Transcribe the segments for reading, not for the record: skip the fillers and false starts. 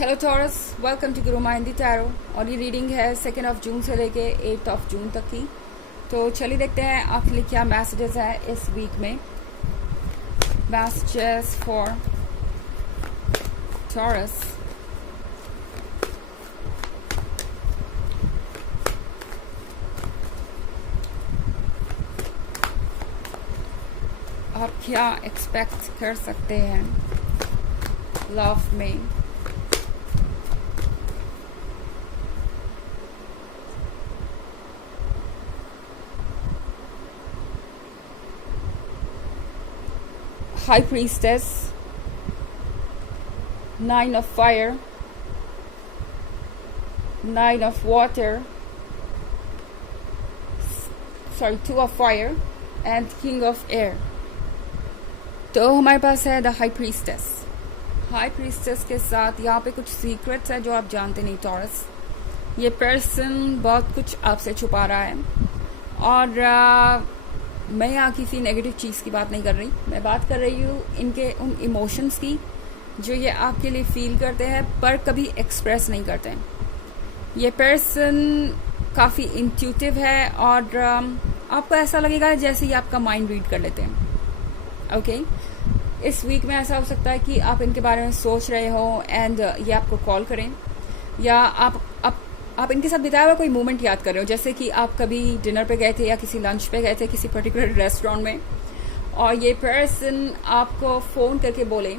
Hello taurus, welcome to Guru माइंदी tarot. और ये reading है 2 जून से लेके 8 जून तक की। तो चलिए देखते हैं आपके लिए क्या मैसेजेस है इस वीक में। Messages for taurus. आप क्या एक्सपेक्ट कर सकते हैं लव में। High Priestess, 9 of Fire, 9 of Water, 2 of Fire and King of Air। तो हमारे पास है the high priestess. High priestess के साथ यहाँ पे कुछ सीक्रेट्स है जो आप जानते नहीं टॉरस। ये पर्सन बहुत कुछ आपसे छुपा रहा है और मैं यहाँ किसी नेगेटिव चीज़ की बात नहीं कर रही। मैं बात कर रही हूँ इनके उन इमोशंस की जो ये आपके लिए फील करते हैं पर कभी एक्सप्रेस नहीं करते हैं। ये पर्सन काफ़ी इंट्यूटिव है और आपको ऐसा लगेगा जैसे ये आपका माइंड रीड कर लेते हैं। ओके, इस वीक में ऐसा हो सकता है कि आप इनके बारे में सोच रहे हो एंड ये आपको कॉल करें, या आप इनके साथ बिताया हुआ कोई मोमेंट याद कर रहे हो, जैसे कि आप कभी डिनर पे गए थे या किसी लंच पे गए थे किसी पर्टिकुलर रेस्टोरेंट में और ये पर्सन आपको फ़ोन करके बोले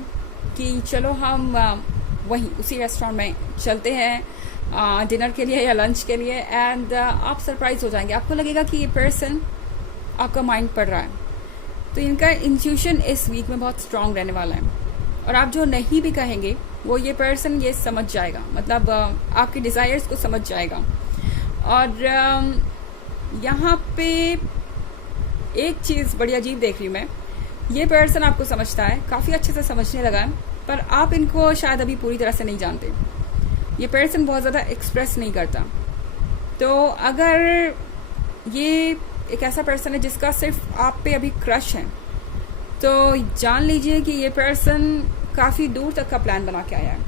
कि चलो हम वहीं उसी रेस्टोरेंट में चलते हैं डिनर के लिए या लंच के लिए, एंड आप सरप्राइज हो जाएंगे। आपको लगेगा कि ये पर्सन आपका माइंड पढ़ रहा है। तो इनका इंट्यूशन इस वीक में बहुत स्ट्रांग रहने वाला है और आप जो नहीं भी कहेंगे वो ये पर्सन ये समझ जाएगा, मतलब आपके डिज़ायर्स को समझ जाएगा। और यहाँ पे एक चीज़ बड़ी अजीब देख रही हूँ मैं। ये पर्सन आपको समझता है, काफ़ी अच्छे से समझने लगा है, पर आप इनको शायद अभी पूरी तरह से नहीं जानते। ये पर्सन बहुत ज़्यादा एक्सप्रेस नहीं करता। तो अगर ये एक ऐसा पर्सन है जिसका सिर्फ आप पे अभी क्रश है, तो जान लीजिए कि ये पर्सन काफ़ी दूर तक का प्लान बना के आया है।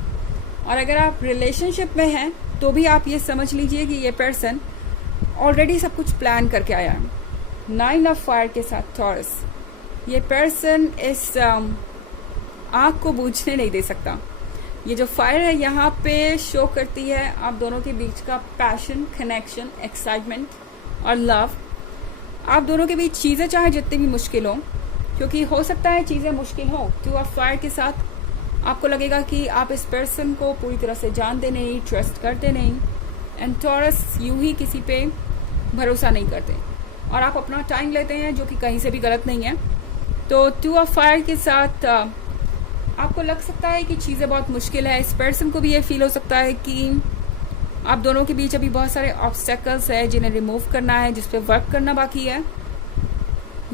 और अगर आप रिलेशनशिप में हैं तो भी आप ये समझ लीजिए कि ये पर्सन ऑलरेडी सब कुछ प्लान करके आया है। 9 ऑफ फायर के साथ टॉरस, ये पर्सन इस आग को बुझने नहीं दे सकता। ये जो फायर है यहाँ पे शो करती है आप दोनों के बीच का पैशन, कनेक्शन, एक्साइटमेंट और लव। आप दोनों के बीच चीज़ें चाहे जितनी भी मुश्किल हो, क्योंकि हो सकता है चीज़ें मुश्किल हो, 2 ऑफ फायर के साथ आपको लगेगा कि आप इस पर्सन को पूरी तरह से जानते नहीं, ट्रस्ट करते नहीं, एंड टॉरस यूं ही किसी पे भरोसा नहीं करते और आप अपना टाइम लेते हैं, जो कि कहीं से भी गलत नहीं है। तो 2 ऑफ फायर के साथ आपको लग सकता है कि चीज़ें बहुत मुश्किल है। इस पर्सन को भी ये फील हो सकता है कि आप दोनों के बीच अभी बहुत सारे ऑब्स्टेकल्स है जिन्हें रिमूव करना है, जिस पे वर्क करना बाकी है।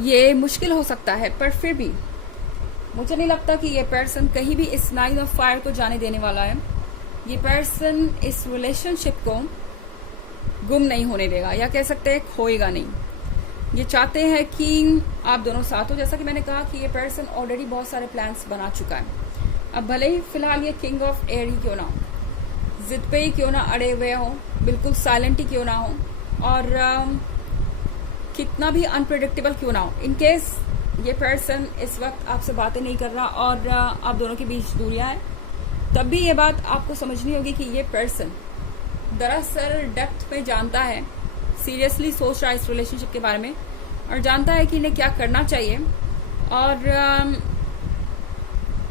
ये मुश्किल हो सकता है पर फिर भी मुझे नहीं लगता कि ये पर्सन कहीं भी इस 9 ऑफ फायर को जाने देने वाला है। ये पर्सन इस रिलेशनशिप को गुम नहीं होने देगा, या कह सकते हैं खोएगा नहीं। ये चाहते हैं कि आप दोनों साथ हो। जैसा कि मैंने कहा कि ये पर्सन ऑलरेडी बहुत सारे प्लान्स बना चुका है। अब भले ही फिलहाल ये किंग ऑफ एयर ही क्यों ना हो, जिद पे ही क्यों ना अड़े हुए हो, बिल्कुल साइलेंट ही क्यों ना हो, और कितना भी अनप्रेडिक्टेबल क्यों ना हो, इन केस ये पर्सन इस वक्त आपसे बातें नहीं कर रहा और आप दोनों के बीच दूरियां हैं, तब भी ये बात आपको समझनी होगी कि ये पर्सन दरअसल डेप्थ में जानता है, सीरियसली सोच रहा है इस रिलेशनशिप के बारे में और जानता है कि इन्हें क्या करना चाहिए। और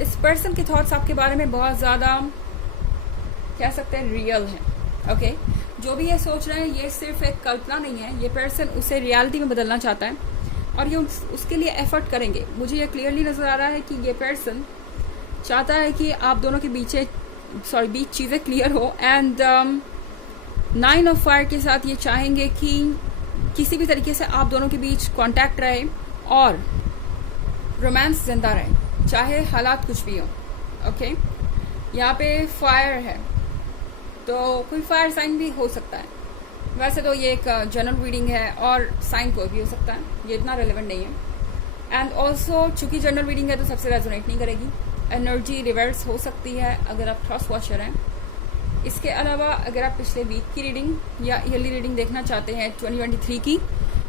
इस पर्सन के थॉट्स आपके बारे में बहुत ज़्यादा कह सकते हैं रियल है। ओके, जो भी ये सोच रहे हैं ये सिर्फ एक कल्पना नहीं है, ये पर्सन उसे रियलिटी में बदलना चाहता है और ये उसके लिए एफर्ट करेंगे। मुझे ये क्लियरली नज़र आ रहा है कि ये पर्सन चाहता है कि आप दोनों के बीच चीज़ें क्लियर हो, एंड 9 ऑफ फायर के साथ ये चाहेंगे कि किसी भी तरीके से आप दोनों के बीच कांटेक्ट रहे और रोमांस जिंदा रहे, चाहे हालात कुछ भी हो। ओके, यहाँ पे फायर है तो कोई फायर साइन भी हो सकता है। वैसे तो ये एक जनरल रीडिंग है और साइन कोई भी हो सकता है, ये इतना रेलेवेंट नहीं है। एंड ऑल्सो चूंकि जनरल रीडिंग है तो सबसे रेजोनेट नहीं करेगी, एनर्जी रिवर्स हो सकती है अगर आप क्रॉस वॉचर हैं। इसके अलावा अगर आप पिछले वीक की रीडिंग या ईयरली रीडिंग देखना चाहते हैं 2023 की,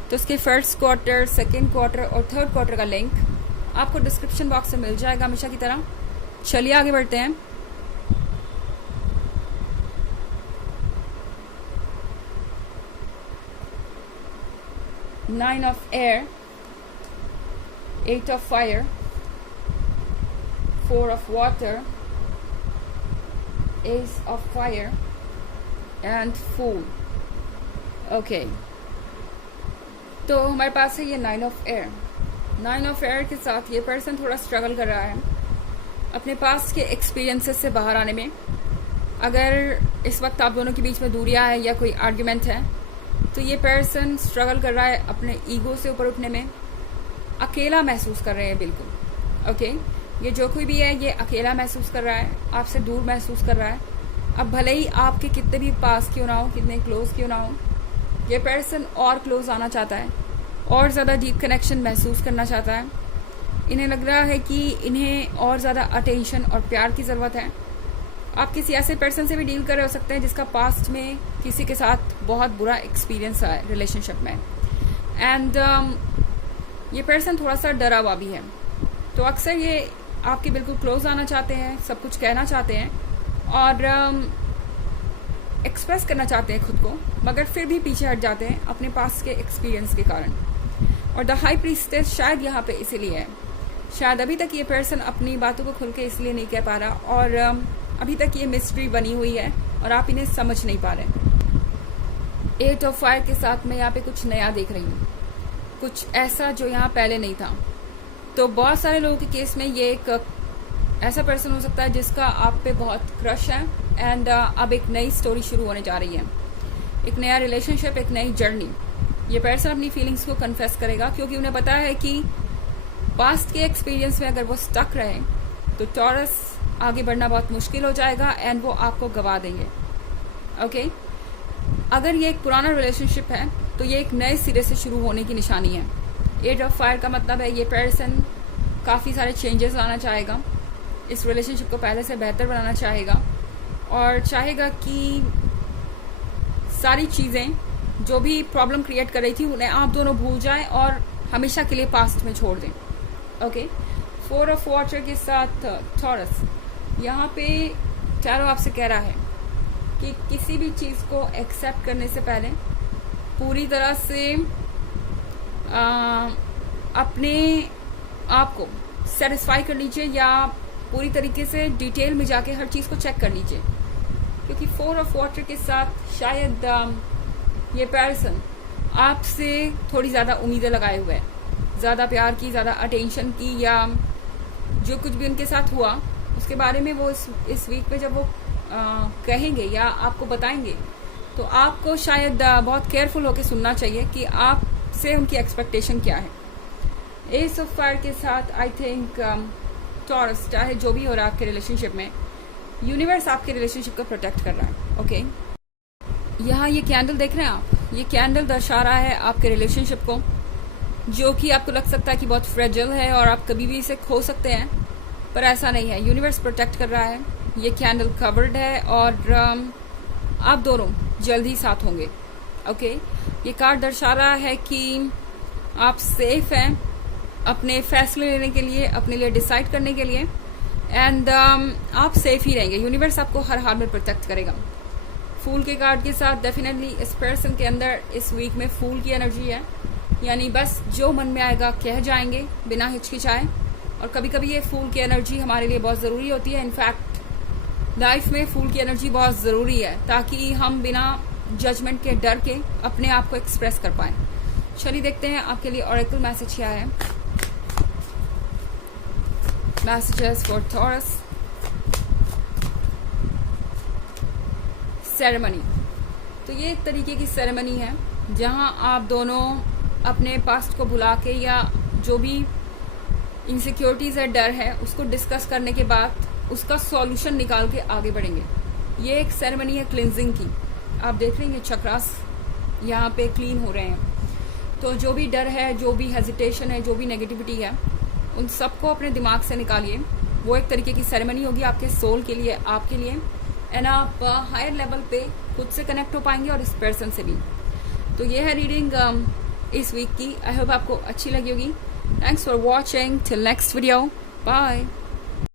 तो उसके फर्स्ट क्वार्टर, सेकेंड क्वार्टर और थर्ड क्वार्टर का लिंक आपको डिस्क्रिप्शन बॉक्स में मिल जाएगा हमेशा की तरह। चलिए आगे बढ़ते हैं। Nine of air, eight of fire, four of water, ace of fire and fool. Okay, तो हमारे पास है ये nine of air. Nine of air के साथ ये पर्सन थोड़ा स्ट्रगल कर रहा है अपने पास के एक्सपीरियंसेस से बाहर आने में। अगर इस वक्त आप दोनों के बीच में दूरियां है या कोई आर्ग्यूमेंट है, तो ये पर्सन स्ट्रगल कर रहा है अपने ईगो से ऊपर उठने में। अकेला महसूस कर रहे हैं बिल्कुल। ओके, ये जो कोई भी है ये अकेला महसूस कर रहा है, आपसे दूर महसूस कर रहा है। अब भले ही आपके कितने भी पास क्यों ना हो, कितने क्लोज क्यों ना हो, ये पर्सन और क्लोज आना चाहता है और ज़्यादा डीप कनेक्शन महसूस करना चाहता है। इन्हें लग रहा है कि इन्हें और ज़्यादा अटेंशन और प्यार की ज़रूरत है। आप किसी ऐसे पर्सन से भी डील कर रहे हो सकते हैं जिसका पास्ट में किसी के साथ बहुत बुरा एक्सपीरियंस है रिलेशनशिप में। एंड ये पर्सन थोड़ा सा डरा हुआ भी है, तो अक्सर ये आपके बिल्कुल क्लोज आना चाहते हैं, सब कुछ कहना चाहते हैं और एक्सप्रेस करना चाहते हैं खुद को, मगर फिर भी पीछे हट जाते हैं अपने पास के एक्सपीरियंस के कारण। और द हाई प्रीस्टेस शायद यहाँ पे इसीलिए है, शायद अभी तक ये पर्सन अपनी बातों को खुल के इसलिए नहीं कह पा रहा और अभी तक ये मिस्ट्री बनी हुई है और आप इन्हें समझ नहीं पा रहे। एट ऑफ फायर के साथ मैं यहाँ पे कुछ नया देख रही हूँ, कुछ ऐसा जो यहाँ पहले नहीं था। तो बहुत सारे लोगों के केस में ये एक ऐसा पर्सन हो सकता है जिसका आप पे बहुत क्रश है एंड अब एक नई स्टोरी शुरू होने जा रही है, एक नया रिलेशनशिप, एक नई जर्नी। ये पर्सन अपनी फीलिंग्स को कन्फेस करेगा क्योंकि उन्हें पता है कि पास्ट के एक्सपीरियंस में अगर वो स्टक रहे तो टॉरस आगे बढ़ना बहुत मुश्किल हो जाएगा एंड वो आपको गवा देंगे। ओके, अगर ये एक पुराना रिलेशनशिप है तो ये एक नए सिरे से शुरू होने की निशानी है। एट ऑफ फायर का मतलब है ये पर्सन काफ़ी सारे चेंजेस लाना चाहेगा, इस रिलेशनशिप को पहले से बेहतर बनाना चाहेगा और चाहेगा कि सारी चीज़ें जो भी प्रॉब्लम क्रिएट कर रही थी उन्हें आप दोनों भूल जाएं और हमेशा के लिए पास्ट में छोड़ दें। ओके, फोर ऑफ वाटर के साथ टॉरस, यहाँ पे चारों आपसे कह रहा है कि किसी भी चीज़ को एक्सेप्ट करने से पहले पूरी तरह से अपने आप को सेटिस्फाई कर लीजिए या पूरी तरीके से डिटेल में जाके हर चीज़ को चेक कर लीजिए, क्योंकि फोर ऑफ वाटर के साथ शायद ये पर्सन आपसे थोड़ी ज़्यादा उम्मीदें लगाए हुए है, ज़्यादा प्यार की, ज़्यादा अटेंशन की, या जो कुछ भी उनके साथ हुआ उसके बारे में वो इस वीक में जब वो कहेंगे या आपको बताएंगे तो आपको शायद बहुत केयरफुल होकर सुनना चाहिए कि आपसे उनकी एक्सपेक्टेशन क्या है। एस ऑफ फायर के साथ आई थिंक टॉरस, चाहे जो भी हो रहा है आपके रिलेशनशिप में, यूनिवर्स आपके रिलेशनशिप को प्रोटेक्ट कर रहा है। ओके, यहाँ ये कैंडल देख रहे हैं आप, ये कैंडल दर्शा रहा है आपके रिलेशनशिप को, जो कि आपको लग सकता है कि बहुत फ्रेजिल है और आप कभी भी इसे खो सकते हैं, पर ऐसा नहीं है। यूनिवर्स प्रोटेक्ट कर रहा है, ये कैंडल कवर्ड है और आप दोनों जल्द ही साथ होंगे। ओके, ये कार्ड दर्शा रहा है कि आप सेफ हैं अपने फैसले लेने के लिए, अपने लिए डिसाइड करने के लिए, एंड आप सेफ ही रहेंगे। यूनिवर्स आपको हर हाल में प्रोटेक्ट करेगा। फूल के कार्ड के साथ डेफिनेटली इस पर्सन के अंदर इस वीक में फूल की एनर्जी है, यानी बस जो मन में आएगा कह जाएंगे बिना हिचकिचाए। और कभी कभी ये फूल की एनर्जी हमारे लिए बहुत ज़रूरी होती है। इनफैक्ट लाइफ में फूल की एनर्जी बहुत ज़रूरी है ताकि हम बिना जजमेंट के, डर के अपने आप को एक्सप्रेस कर पाएं। चलिए देखते हैं आपके लिए ऑरेकल मैसेज क्या है। Messages for taurus. सेरेमनी, तो ये एक तरीके की सेरेमनी है जहां आप दोनों अपने पास्ट को भुला के या जो भी इनसिक्योरिटीज़ है, डर है, उसको डिस्कस करने के बाद उसका सॉल्यूशन निकाल के आगे बढ़ेंगे। ये एक सेरेमनी है क्लिनजिंग की। आप देख रहे हैं चक्रास यहाँ पे क्लीन हो रहे हैं। तो जो भी डर है, जो भी हेजिटेशन है, जो भी नेगेटिविटी है, उन सबको अपने दिमाग से निकालिए। वो एक तरीके की सेरेमनी होगी आपके सोल के लिए, आपके लिए, एंड आप हायर लेवल पे खुद से कनेक्ट हो पाएंगे और इस पर्सन से भी। तो ये है रीडिंग इस वीक की। आई होप आपको अच्छी लगी होगी। Thanks for watching. Till next video, bye.